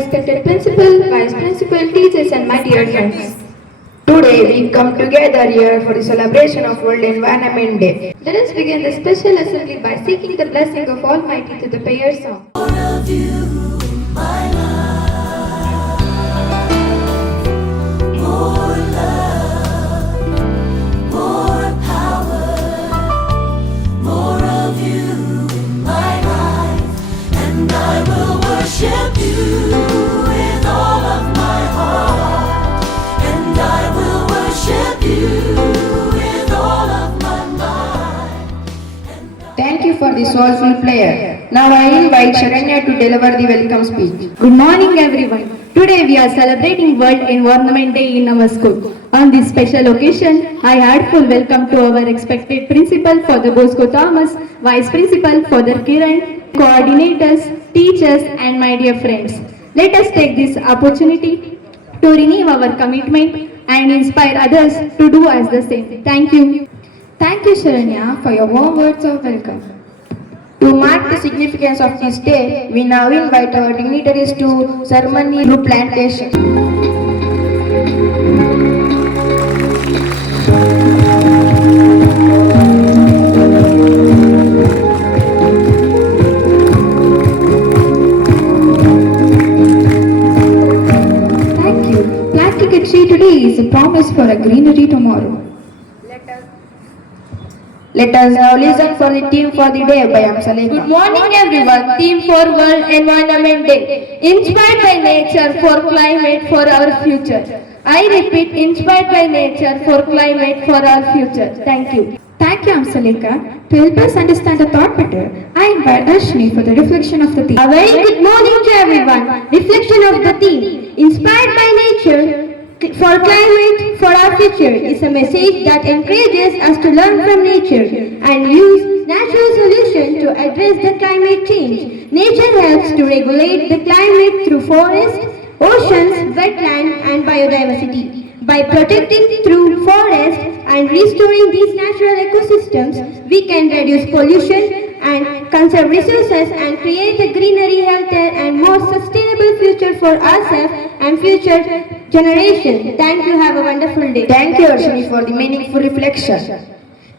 respected principal, vice principal, teachers and my dear friends. Today we come together here for the celebration of World Environment Day. Let us begin the special assembly by seeking the blessing of Almighty through the prayer song. More of you in my life. More love, more power, more of you in my life. And I will worship you with all of my heart. And I will worship you with all of my mind. Thank you for the soulful prayer. Now I invite Sharanya to deliver the welcome speech. Good morning everyone. Today we are celebrating World Environment Day in our school. On this special occasion, I heartful welcome to our expected principal Father Bosco Thomas, Vice Principal Father Kiran, coordinators, teachers and my dear friends. Let us take this opportunity to renew our commitment and inspire others to do as the same. Thank you. Thank you, Sharanya, for your warm words of welcome. To mark the significance of this day, we now invite our dignitaries to ceremony through plantation. Thank you. Planting a tree today is a promise for a greenery tomorrow. Let us now listen for the theme for the day by Amsaleka. Good morning everyone. Theme for World Environment Day. Inspired by nature for climate for our future. I repeat, inspired by nature for climate for our future. Thank you. Thank you, Amsaleka. To help us understand the thought better, I invite Ashni for the reflection of the theme. A very good morning to everyone. Reflection of the theme. Inspired by nature for climate for our future is a message that encourages us to learn from nature and use natural solutions to address the climate change. Nature helps to regulate the climate through forests, oceans, wetlands and biodiversity. By protecting through forests and restoring these natural ecosystems, we can reduce pollution and conserve resources and create a greenery, healthier and more sustainable future for ourselves and future generations. Thank you. Have a wonderful day. Thank you, Arshini, for the meaningful reflection.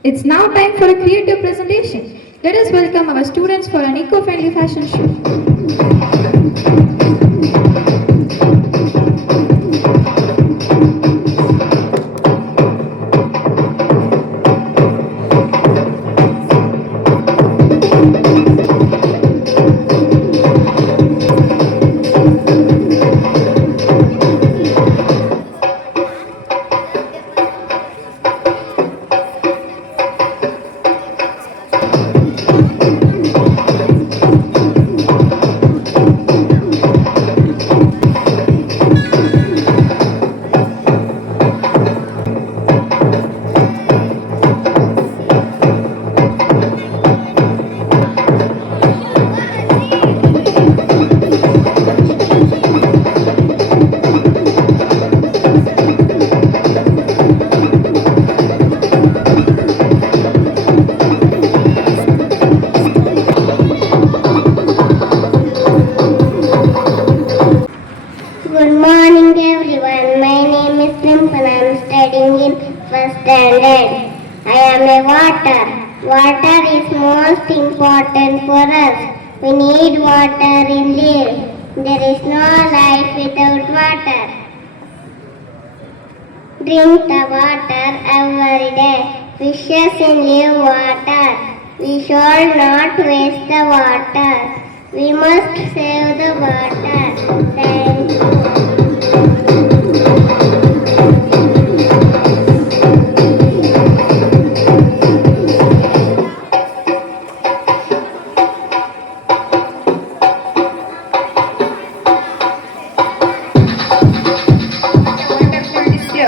It's now time for a creative presentation. Let us welcome our students for an eco-friendly fashion show. Good morning everyone. My name is Dimple. I am studying in first standard. I am a water. Water is most important for us. We need water in life. There is no life without water. Drink the water every day. Fishes in live water. We should not waste the water. We must save the water. Thank you.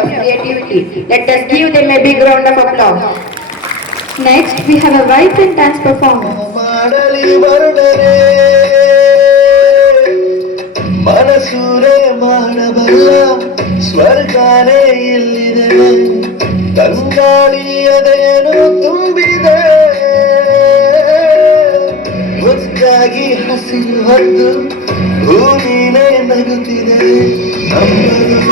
Creativity. Let us give them a big round of applause. Next, we have a vibrant dance performance. ಮಾಡಲಿ ವರ್ಣನೆ ಮನಸೂರೆ ಮಾಡಬಲ್ಲ ಸ್ವರ್ಗಾನೇ ಇಲ್ಲಿದೆ ತಂಗಾಳಿ ಅದೆಯನ್ನು ತುಂಬಿದೆ ಮುದ್ದಾಗಿ ಹಸಿರು ಹೊತ್ತು ಭೂಮಿನೇ ನಗುತ್ತಿದೆ ನಮ್ಮದು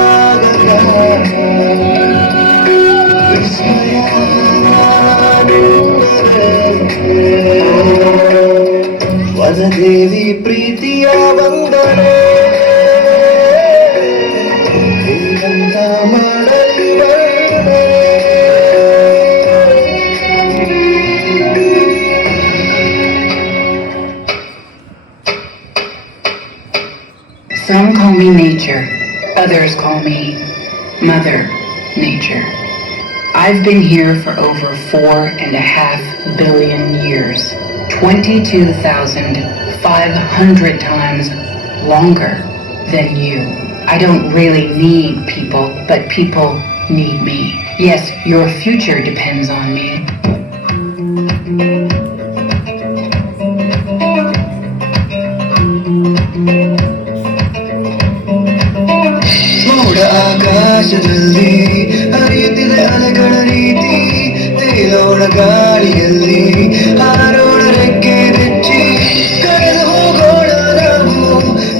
ಆಗದ ವಿಸ್ಮಯ ವನದೇವಿ ಪ್ರೀತಿಯ ವಂದನೆ ಹೀಗಂತ ಮಾಡಲಿ ವರ್ಣನೆ. Some call me nature, others call me Mother Nature. I've been here for over 4.5 billion years, 22,500 times longer than you. I don't really need people, but people need me. Yes, your future depends on me. ಮೋಡ ಆಕಾಶದಲ್ಲಿ ಹರಿಯುತ್ತಿದೆ ಅಲೆಗಳ ರೀತಿ ತೇಲೋಣ ಗಾಳಿಯಲ್ಲಿ ಹಾರೋಣ ರೆಕ್ಕೆ ಬೆಚ್ಚಿ ಕಳೆದು ಹೋಗೋಣ ನಾವು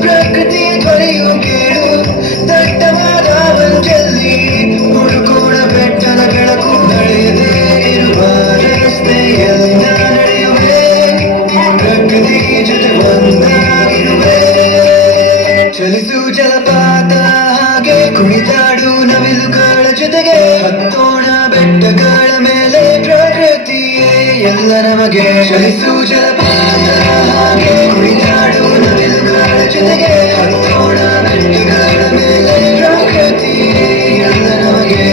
ಪ್ರಕೃತಿಯ ಧ್ವನಿಯು ಕೇಳು ದಟ್ಟವಾದ ಮಂಜಲ್ಲಿ ಹುಡುಕೋಣ ಬೆಟ್ಟದ ಬೆಳಕು ನಡೆಯದೇ ಇರುವ ರಸ್ತೆಯಲ್ಲಿ ನಡೆಯುವೆ ಪ್ರಕೃತಿ ಜೊತೆ ಒಂದಾಗಿರುವೆ ಚಲಿಸು ಜಲಪಾತ ಹಾಗೆ ಕುಣಿದಾಡು ನವಿಲುಗಳ ಜೊತೆಗೆ ಹತ್ತೋಣ ಬೆಟ್ಟಗಳ ಮೇಲೆ ಪ್ರಕೃತಿಯೇ ಎಲ್ಲ ನಮಗೆ ಚಲಿಸು ಜಲಪಾತ ಹಾಗೆ ಕುಣಿದಾಡು ನವಿಲುಗಳ ಜೊತೆಗೆ ಹತ್ತೋಣ ಬೆಟ್ಟಗಳ ಮೇಲೆ ಪ್ರಕೃತಿಯೇ ಎಲ್ಲ ನಮಗೆ.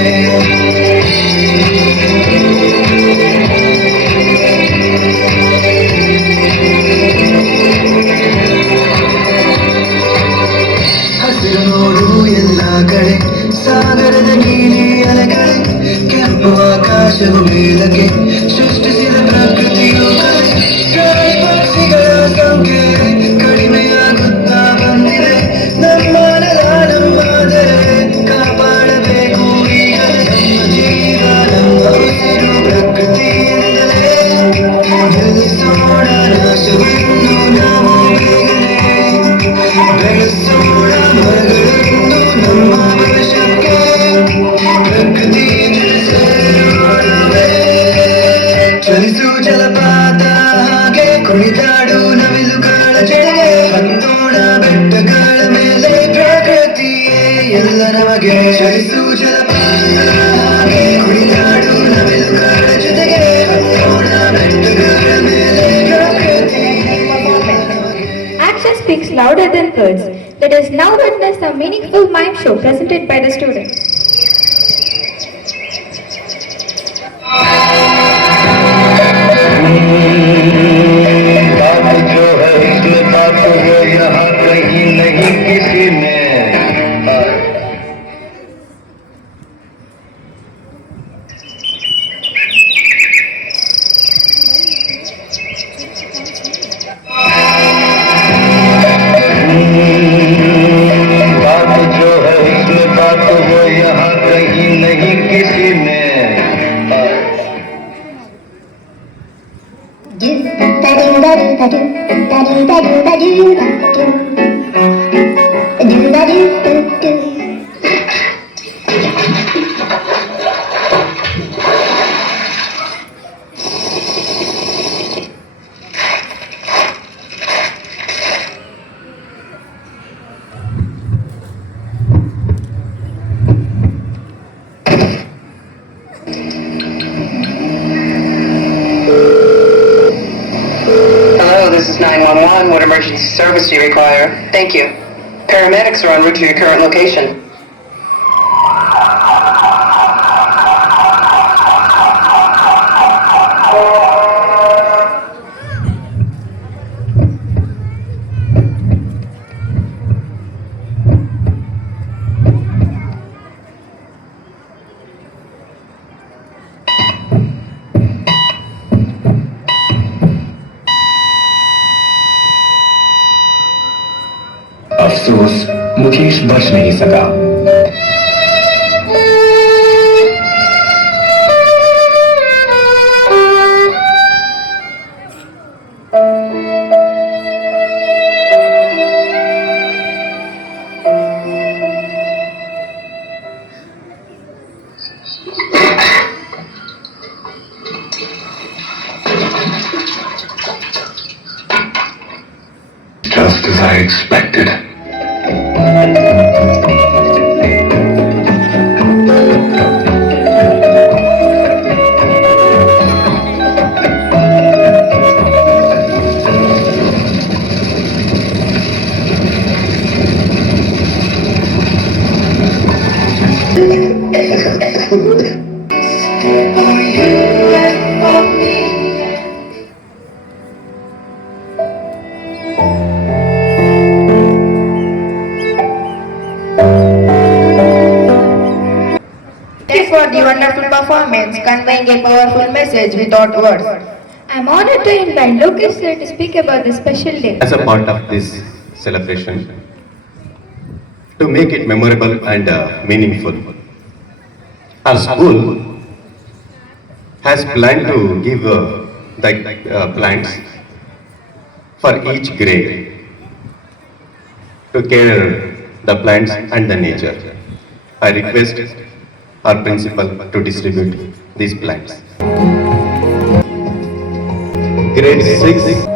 ಹಸಿರು ನೋಡು ಎಲ್ಲ ಕಡೆ ಸಾಗರದ ನೀಲಿ ಅಲೆಗಳೇ ಕೆಂಪು ಆಕಾಶವು ಮೇಲಕ್ಕೆ ಸೃಷ್ಟಿಸಿದ ಪ್ರಕೃತಿಯು ಕಲೆ ಪ್ರಾಣಿ ಪಕ್ಷಿಗಳ ಸಂಖ್ಯೆ ಕಡಿಮೆಯಾಗುತ್ತಾ ಬಂದಿದೆ ನಮ್ಮ ನೆಲ ನಮ್ಮಾದರೆ ಕಾಪಾಡಬೇಕು ಈಗಲೇ ನಮ್ಮ ಜೀವ ನಮ್ಮ ಉಸಿರು ಪ್ರಕೃತಿಯಿಂದಲೇ ನಿಲ್ಲಿಸೋಣ ನಾಶವನ್ನು ನಾವು ಬೇಗನೆ ಬೆಳೆಸೋಣ ಮರಗಳನ್ನು ನಮ್ಮ ವಶಕ್ಕೆ ಪ್ರಕೃತಿ ಜೊತೆ ಸೇರೋಣವೇ. ಚಲಿಸು ಜಲಪಾತ ಹಾಗೆ ಕುಣಿದಾಡು ನವಿಲುಗಳ ಜೊತೆಗೆ ಹತ್ತೋಣ ಬೆಟ್ಟಗಳ ಮೇಲೆ ಪ್ರಕೃತಿಯೇ ಎಲ್ಲ ನಮಗೆ ಚಲಿಸು ಜಲಪಾತ ಹಾಗೆ ಕುಣಿದಾಡು ನವಿಲುಗಳ ಜೊತೆಗೆ ಹತ್ತೋಣ ಬೆಟ್ಟಗಳ ಮೇಲೆ ಪ್ರಕೃತಿಯೇ ನಮಗೆ. Action speaks louder than words. Let us now witness the meaningful mime show presented by the students. बात जो है उसमें बात वो यहाँ कहीं नहीं किसी में. बात जो है उसमें बात वो यहाँ कहीं नहीं किसी में. Hello, this is 911. What emergency service do you require? Thank you. Paramedics are en route to your current location. अफसोस मुकेश बच नहीं सका। just as I expected. Thanks for the wonderful performance, conveying a powerful message without words. I'm honored to invite Lokesh sir to speak about this special day. As a part of this celebration, to make it memorable and meaningful, our school has planned to give the plants for each grade to care the plants and the nature. I request our principal to distribute these plants. Grade 6.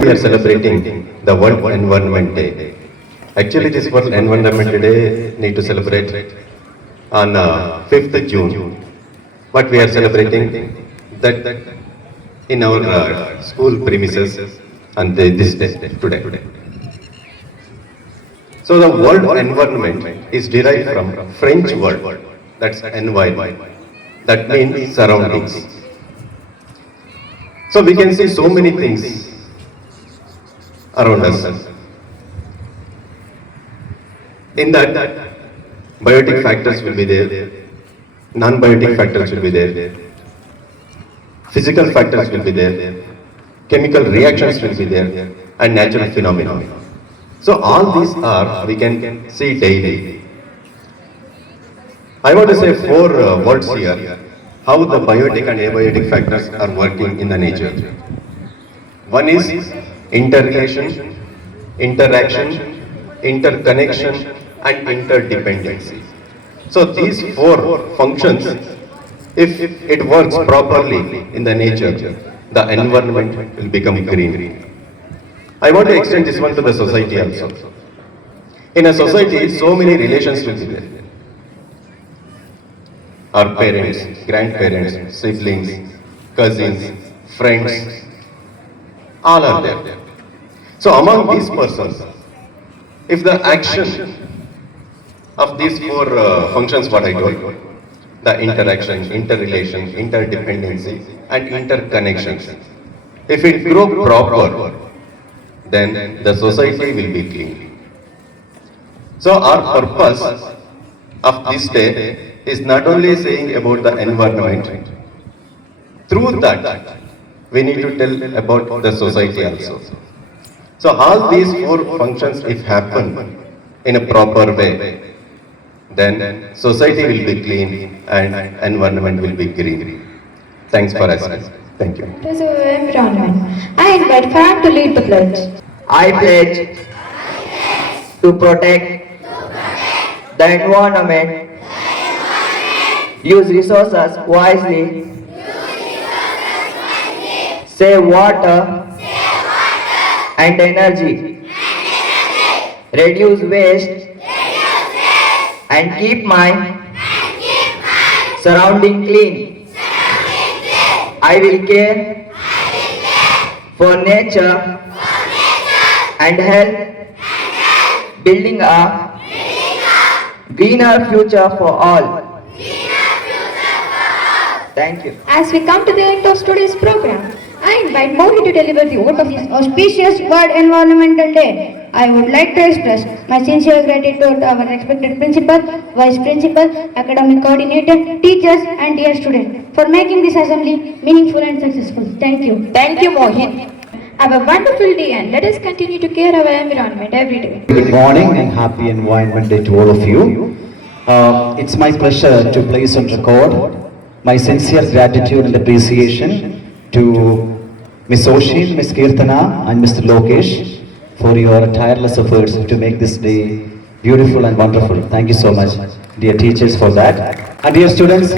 We are celebrating the World Environment Day. Actually, this World Environment Day need to celebrate on 5th June. But we are celebrating that in our school premises on this day today. So the word environment is derived from French word, that's environment, that means surroundings. So we can see so many things around us. In that, biotic factors will be there, non-biotic factors will be there, physical factors will be there, chemical reactions will be there, and natural phenomena. So all these are, we can see daily. I want to say 4 words here, how the biotic and abiotic factors are working in the nature. One is interrelation, interaction, interconnection, and interdependency. So these 4 functions, if it works properly in the nature, the environment will become green. I want to extend this one to the society also. In a society, so many relations will be there. Our parents, grandparents, siblings, cousins, friends, all are there. So among these persons, if the action of these 4 functions what I told, the interaction, interrelation, interdependency, and interconnections, if it grow proper, then the society will be clean. So our purpose of this day is not only saying about the environment, through that we need to tell about the society also. So all these 4 functions if happen in a proper way, then society will be clean and environment will be green. Thanks for asking. Thank you. As our environment, I invite Farhan to lead the pledge. I pledge to protect the environment, use resources wisely, save water and energy, reduce waste, and keep my surrounding clean. I will care for nature and help building a greener future for all. Thank you. As we come to the end of today's program, I invite Mohit to deliver the vote of this Auspicious World Environmental Day. I would like to express my sincere gratitude to our respected principal, vice principal, academic coordinator, teachers and dear students for making this assembly meaningful and successful. Thank you. Thank you, Mohit. Have a wonderful day and let us continue to care our environment every day. Good morning and happy Environment Day to all of you. It's my pleasure to place on record my sincere gratitude and appreciation to Ms. Oshin, Ms. Kirtana and Mr. Lokesh for your tireless efforts to make this day beautiful and wonderful. Thank you so much, dear teachers, for that. And dear students,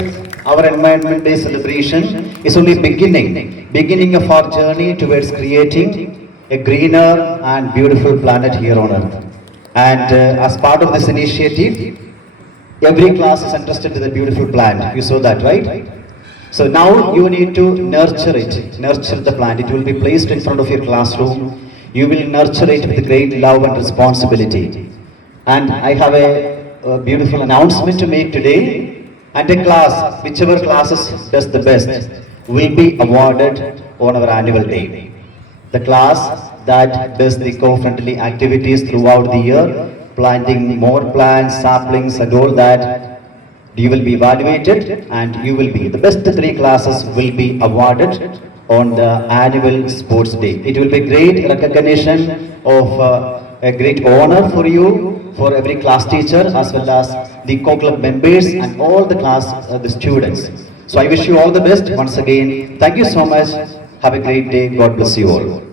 our Environment Day celebration is only beginning of our journey towards creating a greener and beautiful planet here on Earth. And as part of this initiative, every class is interested in the beautiful plant. You saw that, right? So now you need to nurture it, nurture the plant. It will be placed in front of your classroom. You will nurture it with great love and responsibility. And I have a beautiful announcement to make today. And a class, whichever classes does the best, will be awarded on our annual day. The class that does the eco-friendly activities throughout the year, planting more plants, saplings and all that, you will be evaluated and you will be, the best 3 classes will be awarded on the annual sports day. It will be great recognition of a great honor for you, for every class teacher as well as the co-club members and all the class, the students. So I wish you all the best once again. Thank you so much. Have a great day. God bless you all.